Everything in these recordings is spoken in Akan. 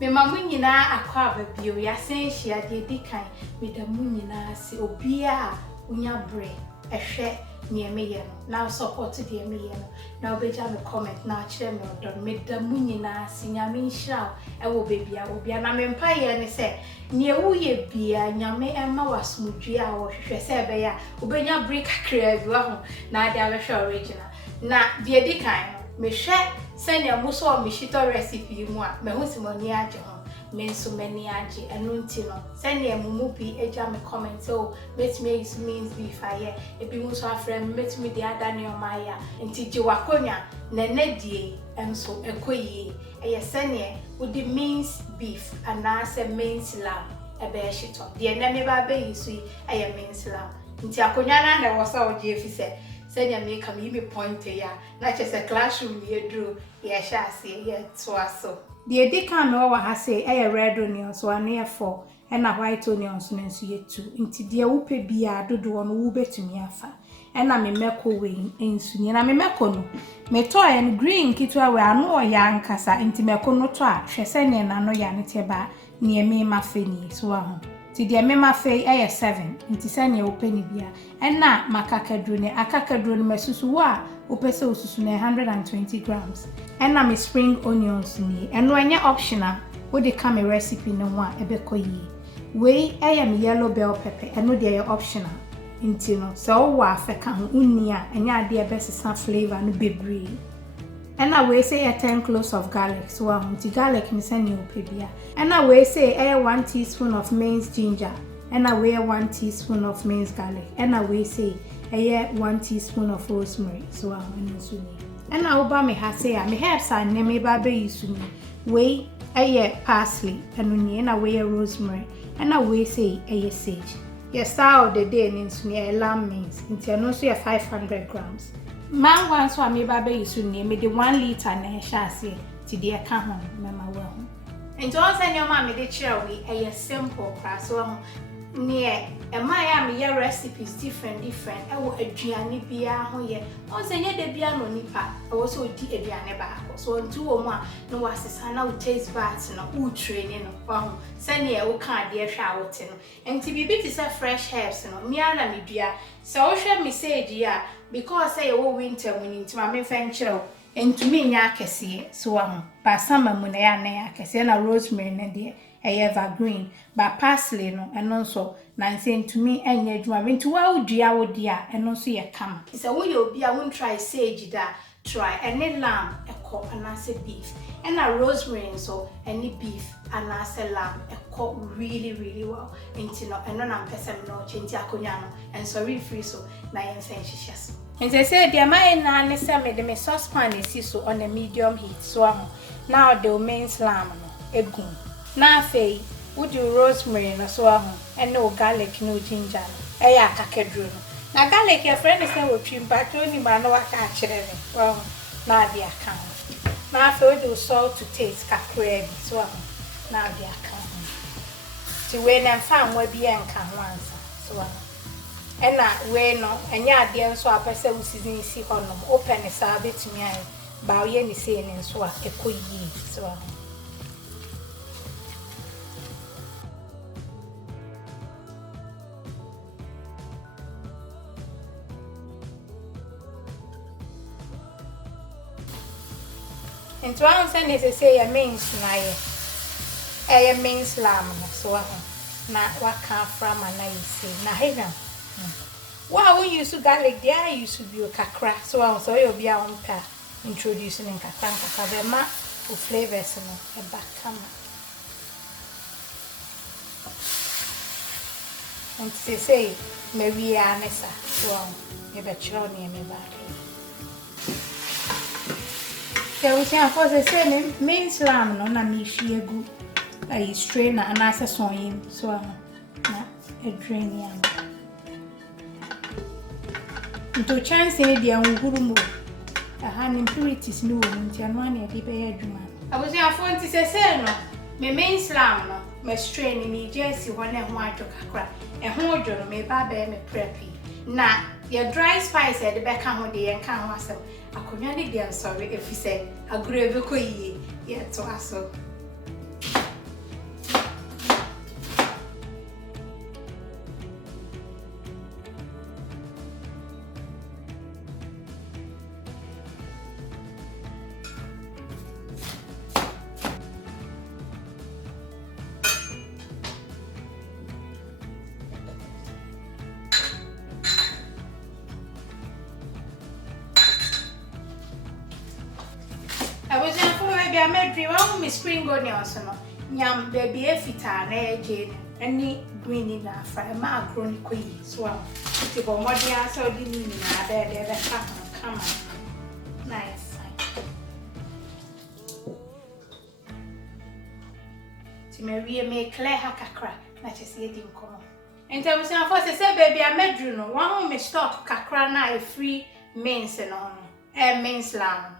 Me mamu nyina akwa babio ya senhia de dikan me da mu nyina se obia unya bre ehwe ne meye no na support de meye no na obeja me comment na akire me odon me da mu nyina se nyame nhira e wo bebia obia na me mpa ye ne se ne wuye bia nyame ema wasomdwe a wo hwehwe se be ya obenya bre kakra bi wa ho na de abehwe original na de dikan me hwe senya muso o me Shito recipe mu a me hu simoni age ho me nso mani age enu nti no senya mumu bi eja me comment so metime use minced beef aye ebi muso afrem metime de adane o maya nti je wakonya na nadie enso ekoyie eye senya udi minced beef ana se minced lamb ebe Shito de na me ba be use eye minced lamb nti akonya na na wo sa oje efise senya me come me point ya na chese classroom ye dro ye sha ase ye to aso de edika me wa ha say red onions so ane 4 na white onions no nso ye 2 nti de wupe bia dodo no wo betumi afa na me meko we ensu ni na me meko no me to en green kitwa we anu oya nkasa nti meko no to a hwese ne na no ya ne te ba ne me ma feni so aho ti de me ma fe 7 nti se ne openi bia na makakadru ne akakadru no masusu wa opese osusu ne 120 grams na me spring onions ni eno anya optional wo de ka me recipe no ho a ebekoyi we me yellow bell pepper eno de optional nti no so wo afeka ho unni a enya ade ebesesa flavor no bebre na we say 10 cloves of garlic so nti garlic me send you opebia na we say 1 teaspoon of minced ginger na we 1 teaspoon of minced garlic na we say 1 teaspoon of rosemary so nso ni na oba me ha say me herbs and me ba be use ni we parsley eno ni na we rosemary na we say sage your style of the day nso ni lamb mince nti eno so 500 grams man wan so me ba be use ni me de 1 liter na sha ase ti de ka ho mama wa ho nti on say nyoma me de kire we simple class so ne ya me ya recipes different ewo aduane bia ho ye on say nye de bia no nipa wo so di aduane ba ko so ntu wo mu a no wasesa na wo taste buds no wo training no ho say ne wo ka de hwa wo te no enti bibi ti say fresh herbs no me ala me dua so wo hwe message ya because say wo winter mu nti ma me fan kire entumi nya akese so ho ba sama mu na ya akese na rosemary na de evergreen ba parsley no eno nso na nse ntumi enye adwuma nti wa odua wo dia eno nso ye kama se wo ye obi a won try sage da try any lamb eko anase beef na rosemary nso any beef anase lamb eko really well nti no eno na mpese me no chinti akonya no enso free so na yen sen hihye so nti se dia mai na ne se me de me saucepan esi so on a medium heat so aho now the minced lamb no egun na fei would rosemary no so aho no garlic no ginger ya akakedru no na garlic your friend say wo twimpa to ni ma no waka akire ne wow na dia kan na fei would salt to taste kakra bi so aho na dia kan ti we na fa nwa bi enka ho ansa so aho na we no enya ade nso apese wo season si honom open sa betumi ai ba wo ye ni sei ne nso a ekoyi so aho and to answer this say a minced na ye minced lamb so na waka from na you na hena wa we use garlic there use be kakra so so you be on pa introducing in kakra be ma o flavors no e bakama and say maybe anesa so e be chiro ni me ba so we say for the same minced lamb no na me shiegu I strain na anasa soyin so na e drain yam to chance e dia nguru mu aha impurities no wo nti anu ana e be adwuma abusi afo nti sese no me minced lamb no me strain ni jesi ho na ho adwo kakra e ho odwo no me ba ba me preppy na your dry spice e de be ka ho de ye ka ho asem akonya ne dia sorry if you say agree be ko yi ye to aso I'm dream me spring onions no. Nyam baby efita na eje any green in a fry ma grown queen so ti bo modi answer di ni na there come on. Nice. Ti me clear kakra na chese di nkomo. Enta we say for say baby amedru no one me stock kakra na e free minced no no. Minced lamb.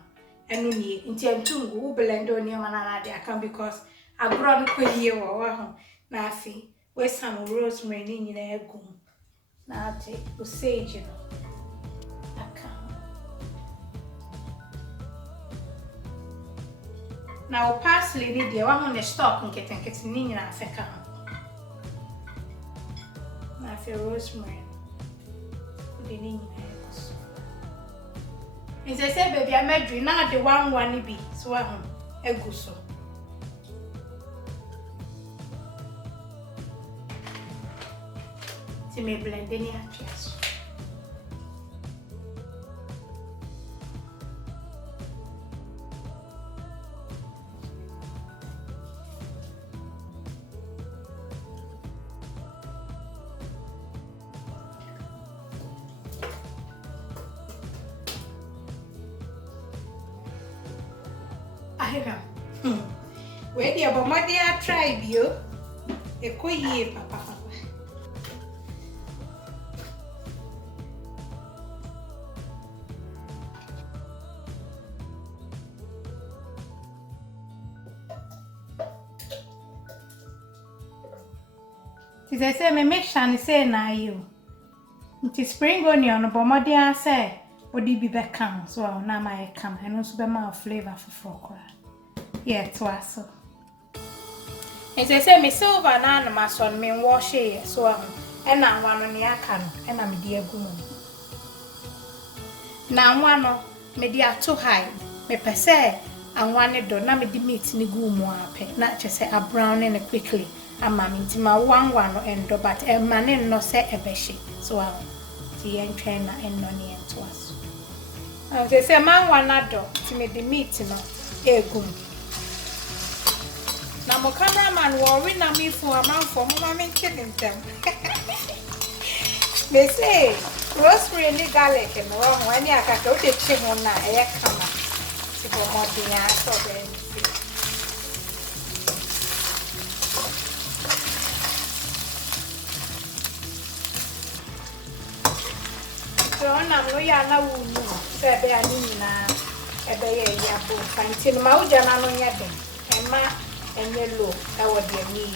Enu ni nti entungu wo blend oni na dey account because agro ko yie wo ho na afi we some rosemary ni nyina egum na ate o sage no account na o parsley ni dey wa ho ne stock nkete ni nyina afeka ho na afi rosemary de ni nyina is I say baby amedri na the one be so ahun eguso ti me blend ni achias Where the abomadi a tribe you e ko yie papa ti say me make sure say na you nti spring onion abomadi a say odi bi be kam so na my kam eno so be ma flavor for kora yeah to aso and say me silver na ma son me wash here so e na nwa no ne aka no e na me di agu mu na nwa no me di ato high me pese anwa ne do na me di meat ni gu mu ape na che say a brown ne quickly ama me nti ma wanwa no endo but e ma ne no se e be hye so ti en twen na en no ne to aso and say man wana do ti me di meat no egum na mo cameraman worry na me for am for mama me killing them me say rosemary ni garlic no one ya ka to de chi ho na e kama ti bo mo bi ya so be so na mo ya na wu ni se be ani ni na e be ye ya bo fanti ma uja na no nya dem e ma yellow that would be me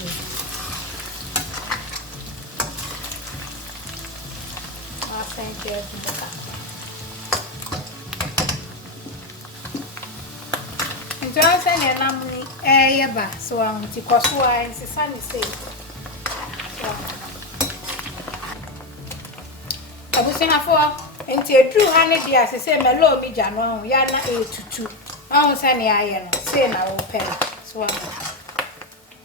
thank you enjoy saying na me yeba so ti koso a nsisa ni say abusina fo enti edru ha ne dia se melo mi ja no ya na etutu ahun sane aye no say na wo pe so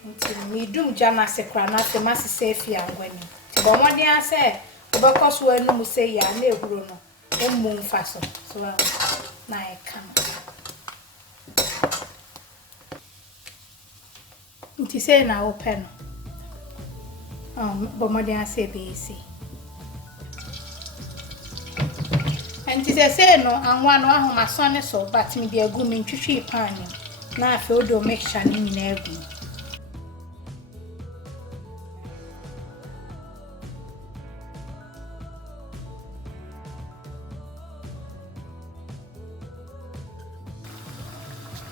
nti mi dum jana se kra na se masese afia ngwani ti bo modin ase obekọ so anu mu se ya na ehuro no emu mfa so na e kam nti se na open bo modin ase be isi nti se no anwa no ahoma so ne so but mi dia gu mi ntwitwi pan na afi odo mixture ni na egu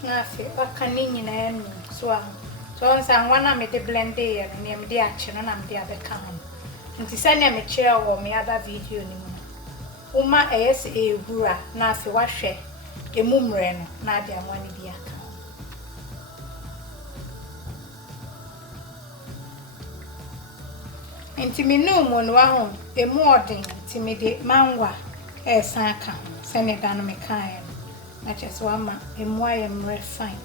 na afi akani ni na enu so nsa nwana me de blend ya ni me de achi no na me de abeka ho nti se ne me kire wo me ada video ni mu uma ehura na afi wahwe emumre no na ade amwani bi aka nti me no mo no aho emu odin nti me de manwa san aka se ne da no me kan na cheso ama emu ayemre fine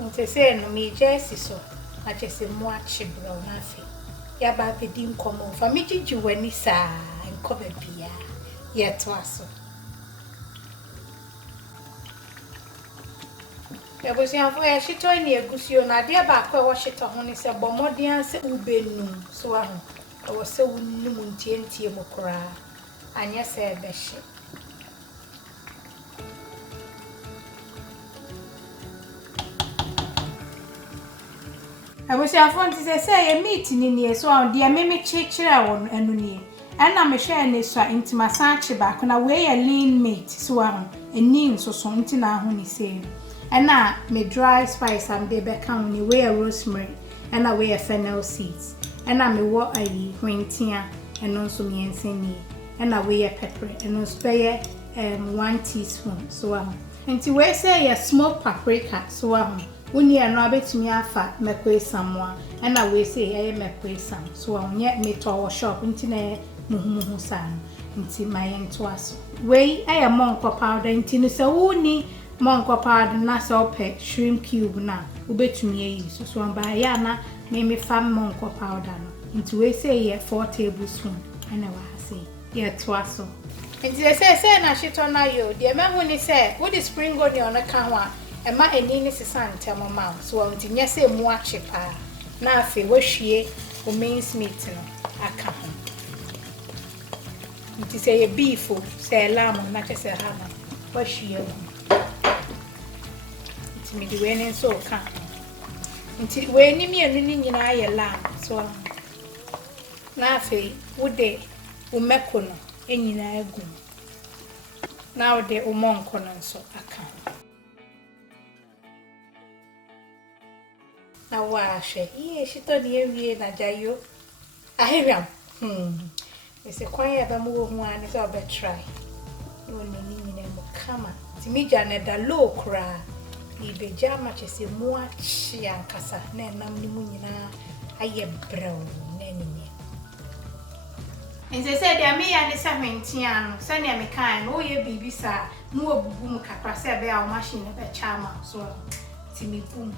nti se no me jesi so na chese mu achi bro na afi ya ba be di nkomo fa me gigi wani sa nko ba bia ye to aso Ebusiafo ya Shito ni egusio na de ba kwa wo Shito ho ni se bomodian se ubenu so aho wo se wunni mu ntientie mu kura anya se ebehye Ebusiafo nti se ye meat ni ni so aho de meme chechira won anu ni ana me hwe ne so intima sanche ba na we ya lean meat so aho eni so so ntina ho ni se Ena me dry spice am de beka oni we rosemary ena we fennel seeds ena me wo ayi hwentia eno nso me enseni ena we pepper eno nso be 1 teaspoon so nti we say ya smoked paprika so woni eno abetumi afa mekwesam ena we say ya mekwesam so onye me to shop nti na muhumuhu san nti mayento aso we aya monko powder nti no se woni monko powder na se ope shrimp cube na ubetumi ayi so amba ya na me fam monko powder no nti we say ye 4 tablespoon ana wa say ye to aso nti se na Shito na yo de mehu ni se wo di spring onion na ka ho a e ma eni ni sesante mama so nti nya se mu ache pa na afi wo hwie o minced meat no aka ho nti se ye beef o se lamb na che se hama wo hwie ho nti mi di we ni so ka nti we ni mi anu ni nyina ye lamb so na afi wo de o meko no enyina egu na wo de o monko no nso aka na wa hwe ye Shito ni ewie na jayo ahiriam ese kwan ya ba mu wo hu ani so be try no ni nyina mo kama timija na da low kra ibe jama chese mu achi ankasa na nam ni mu nyina aye brown na ni Nze se dia me ya ne sa hwentia no se ne me kan no ye bibi sa mu obubu mu kakra se be a machine be chama so ti mi bum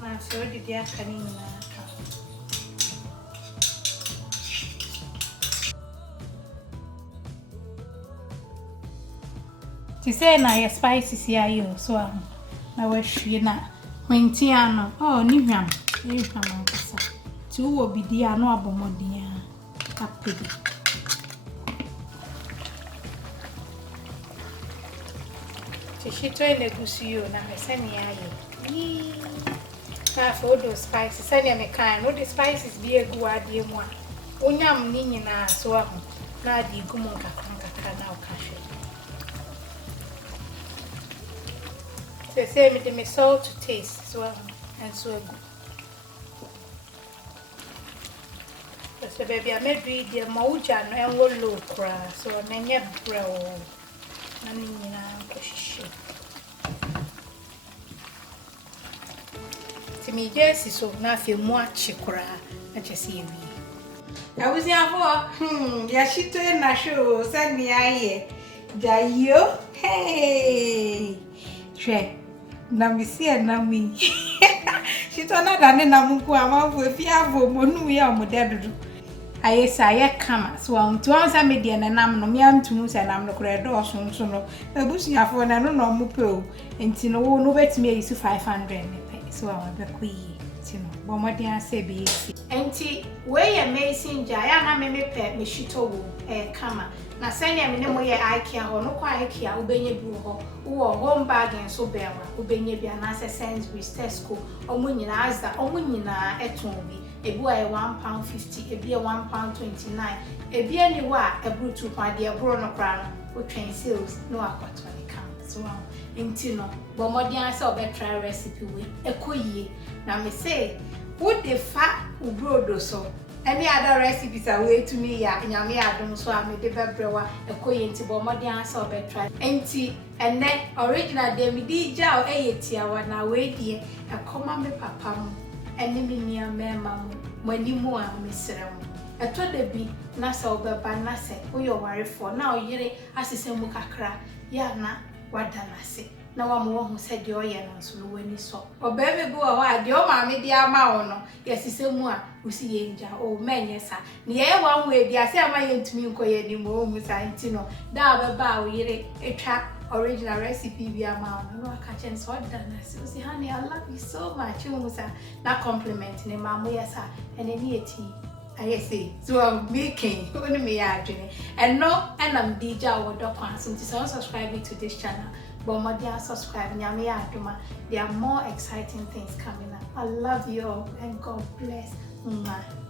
ma so di dia kan ni na ka ti se na ye spices ya yo so na wa hwie na hwentia no oh ni hwam e hwam akasa ti wo bidi ano abomodin apedi Shito ile gusio na mesani yaye na fodo spices sani me kan no the spices bi egu ade mu a onyam ni nyina so aho na ade gumu kakra na okahwe se me de salt to taste so and so egu so baby I made read the mauja no enwo low kra so na nye brown na ni nyina kohihye mi jesi so na fe mu achi kura na chese ewi awuzi afo ya Shito na show sani aye jayo hey tre na misi na mi Shito na dane na munku amafo efi avo monu ya omodedudu aye sa ye kama so antu ansa media na nam no me antu se nam no kura do so no abusi afo na no no mu pe o enti no wo no betimi ayi 500 so I be kui tino bomodian se be enti we amazing jaya na me pe me Shito wo kama na sanya me ne mo ye IKEA ho no kwa IKEA ubenye bu ho wo home bag so bewa ubenye bia na se Sainsbury's Tesco omunyina azda omunyina eton bi ebu ay £1.50 ebi £1.29 ebi ani wa ebru 2 pound e bro no kra no wo twen sales no akwato ne kan so enti no bomodian se obetra recipe we ekoyie na me say wo de fa ubrodo so any other recipes are way to me ya nyame adom so a me de bebrewa ekoyie enti bomodian se obetra enti ene original de me di ja o eyetia wa na we die ekoma me papa mu eni me nia mema mu manimu a me serem eto de bi na se obeba na se wo yo warefo na oyire asese mu kakra ya na wadanase na wa mo hu se de oye no so no wani so obebe bi wo ha de o ma me di ama wo no yesise mu a usi ye nja o menye sa ne ye wan we bi ase ama ye ntumi nkoye ni mo mu sa nti no da obeba o yire etwa original recipe be a man. No, I catch and so done. I say, honey, I love you so much. You must not compliment me, mamma, yes, and any tea. I say, so I'm making when me doing and no, and I'm DJ or Dr. So subscribe to this channel. But more than subscribe, there are more exciting things coming up. I love you all and God bless. Mwah.